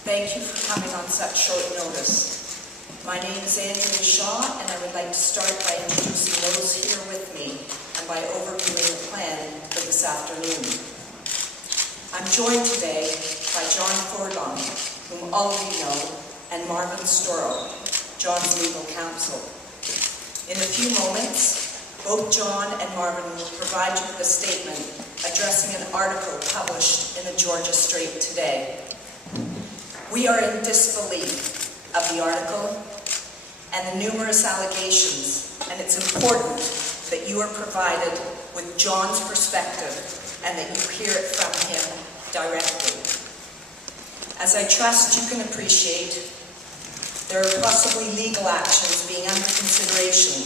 Thank you for coming on such short notice. My name is Andrea Shaw, and I would like to start by introducing those here with me and by overviewing the plan for this afternoon. I'm joined today by John Furlong, whom all of you know, and Marvin Storrow, John's legal counsel. In a few moments, both John and Marvin will provide you with a statement addressing an article published in the Georgia Straight today. We are in disbelief of the article and the numerous allegations, and it's important that you are provided with John's perspective and that you hear it from him directly. As I trust you can appreciate, there are possibly legal actions being under consideration,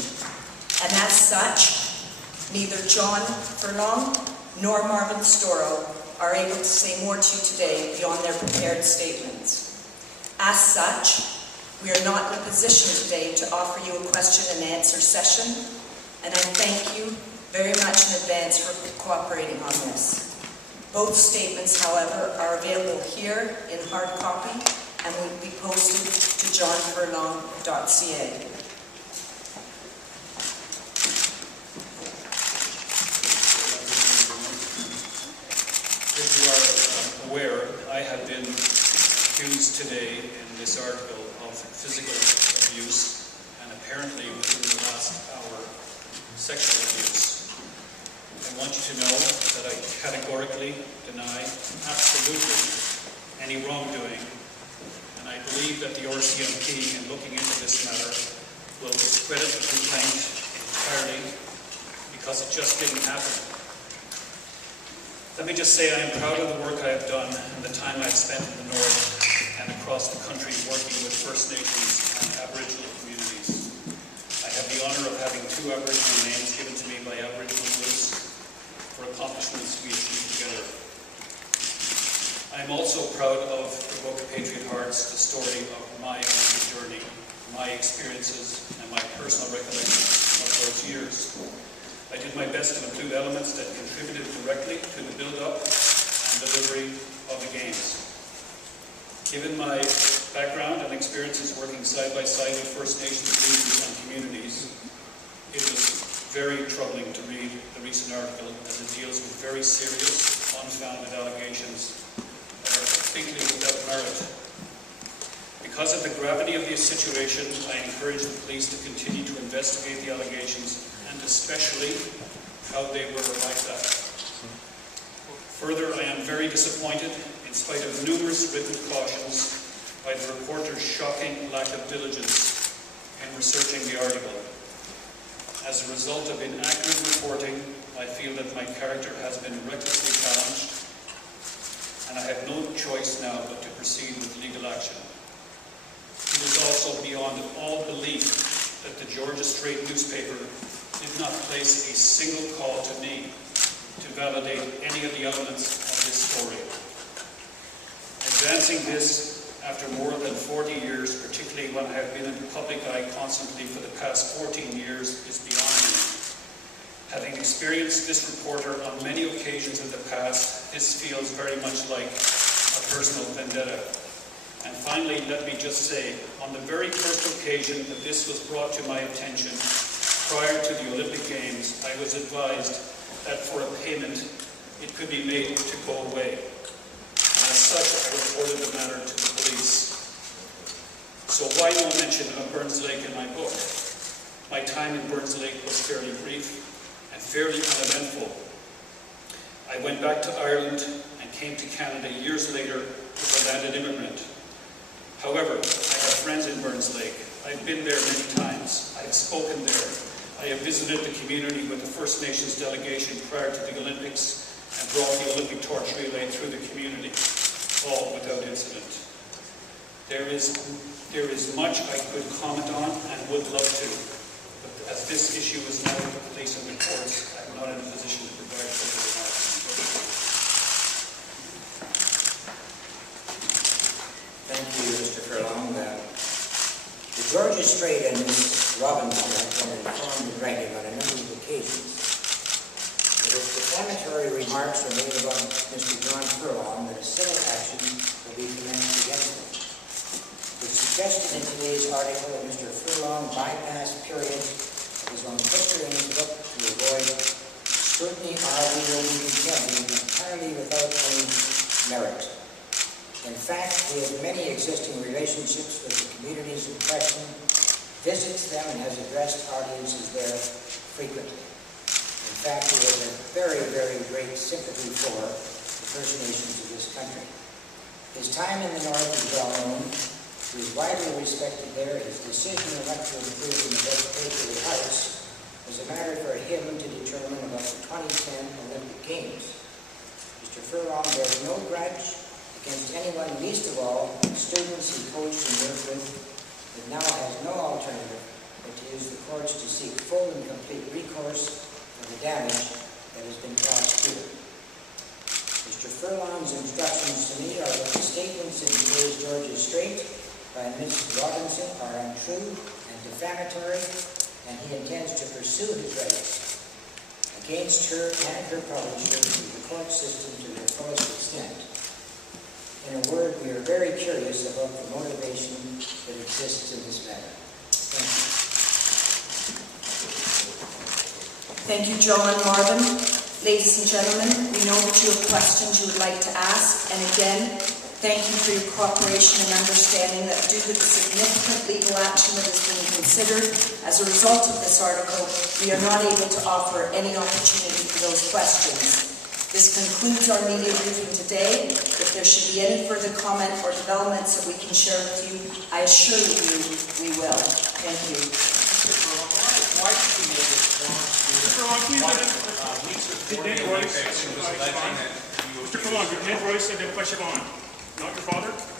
and as such, neither John Furlong nor Marvin Storrow are able to say more to you today beyond their prepared statements. As such, we are not in a position today to offer you a question and answer session, and I thank you very much in advance for cooperating on this. Both statements, however, are available here in hard copy and will be posted to johnfurlong.ca. As you are aware, I have been accused today in this article of physical abuse and apparently within the last hour, sexual abuse. I want you to know that I categorically deny absolutely any wrongdoing, and I believe that the RCMP, in looking into this matter, will discredit the complaint entirely because it just didn't happen. Let me just say I am proud of the work I have done and the time I've spent in the North and across the country working with First Nations and Aboriginal communities. I have the honour of having 2 Aboriginal names given to me by Aboriginal groups for accomplishments we achieved together. I am also proud of the book Patriot Hearts, the story of my own journey, my experiences, and my personal recollections of those years. I did my best to include elements that contributed directly to the build-up and delivery of the Games. Given my background and experiences working side by side with First Nations leaders and communities, it was very troubling to read the recent article as it deals with very serious, unfounded allegations that are completely without merit. Because of the gravity of the situation, I encourage the police to continue to investigate the allegations, and especially how they were arrived at. Further, I am very disappointed, in spite of numerous written cautions, by the reporter's shocking lack of diligence in researching the article. As a result of inaccurate reporting, I feel that my character has been recklessly challenged, and I have no choice now but to proceed with legal action. It is also beyond all belief that the Georgia Straight newspaper did not place a single call to me to validate any of the elements of this story. Advancing this after more than 40 years, particularly when I have been in the public eye constantly for the past 14 years, is beyond me. Having experienced this reporter on many occasions in the past, this feels very much like a personal vendetta. And finally, let me just say, on the very first occasion that this was brought to my attention, prior to the Olympic Games, I was advised that for a payment, it could be made to go away. And as such, I reported the matter to the police. So why no mention of Burns Lake in my book? My time in Burns Lake was fairly brief and fairly uneventful. I went back to Ireland and came to Canada years later as a landed immigrant. However, I have friends in Burns Lake. I've been there many times. I have spoken there. I have visited the community with the First Nations delegation prior to the Olympics and brought the Olympic torch relay through the community, all without incident. There is much I could comment on and would love to, but as this issue is now with the police and the courts, I'm not in a position to provide further remarks. Thank you, Mr. Furlong. The Georgia Straight and Ms. Robinson have been informed in writing on a number of occasions that if defamatory remarks are made about Mr. John Furlong, that a civil action will be commenced against him. suggested in today's article that Mr. Furlong bypass period of his own picture in his book to avoid scrutiny are, we will be contending, entirely without any merit. In fact, he has many existing relationships with the communities in question, visits them, and has addressed audiences there frequently. In fact, he has a very, very great sympathy for the First Nations of this country. His time in the North is well known. He is widely respected there. His decision not to include in the Patriot Arts was a matter for him to determine about the 2010 Olympic Games. Mr. Furlong bears no grudge against anyone, least of all students he coached and worked with, but now has no alternative but to use the courts to seek full and complete recourse for the damage that has been caused to him. Mr. Furlong's instructions to me are that the statements in today's Georgia Strait by Mrs. Robinson are untrue and defamatory, and he intends to pursue his rights against her and her publisher through the court system to their fullest extent. In a word, we are very curious about the motivation that exists in this matter. Thank you. Thank you, John and Marvin. Ladies and gentlemen, we know that you have questions you would like to ask, and again, thank you for your cooperation and understanding that due to the significant legal action that is being considered as a result of this article, we are not able to offer any opportunity for those questions. This concludes our media briefing today. If there should be any further comment or developments that we can share with you, I assure you we will. Thank you. Why did you make it weeks before the Olympics and was alleging that you... Mr. Furlong, did Ned Royce identify Siobhan, not your father?